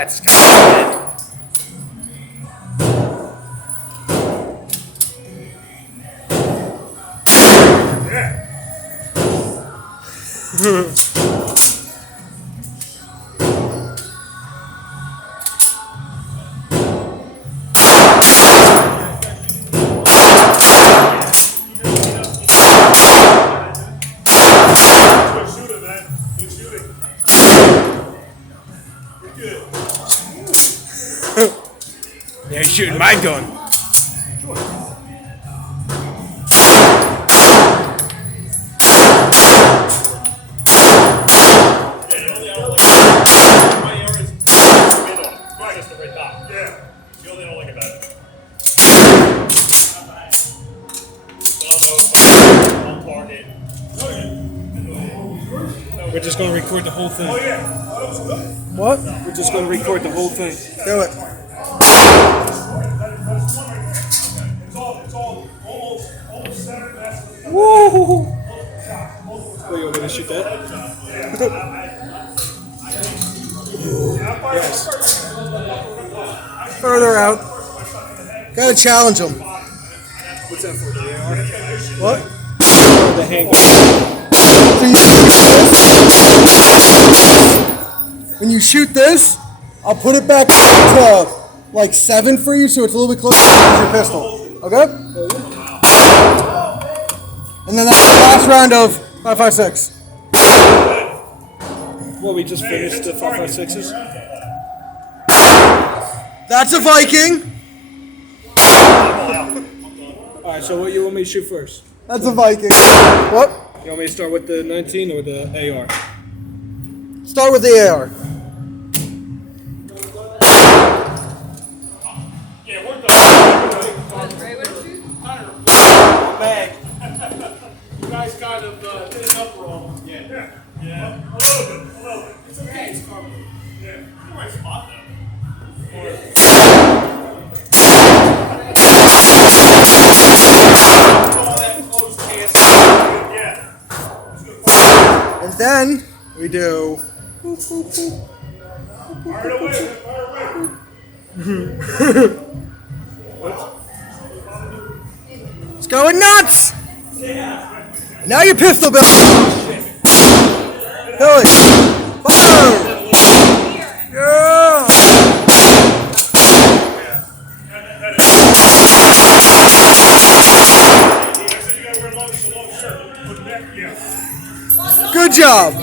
That's good. Yeah, he's shooting my gun. We're just going to record the whole thing. Oh, yeah. What? We're just going to record the whole thing. Do it. It's all almost centered. Woo! Wait, you want me to shoot that? Yes. Further out. Gotta challenge him. What's that for? The AR? What? The handgun. When you shoot this, I'll put it back to like 7 for you, so it's a little bit closer to your pistol. Okay? And then that's the last round of 5.56. Well, we just finished the 5.56s. That's a Viking. Alright, so what you want me to shoot first? That's a Viking. What? You want me to start with the 19 or the AR? Start with the AR. Yeah, we're done. Bag. You guys kind of did it up wrong. Yeah. Yeah. A little bit. It's okay. It's covered. Yeah. You're the right spot, though. And then we do. Fire away. It's going nuts! Now your pistol, Bill. Billy. Fire! Yeah! Good job.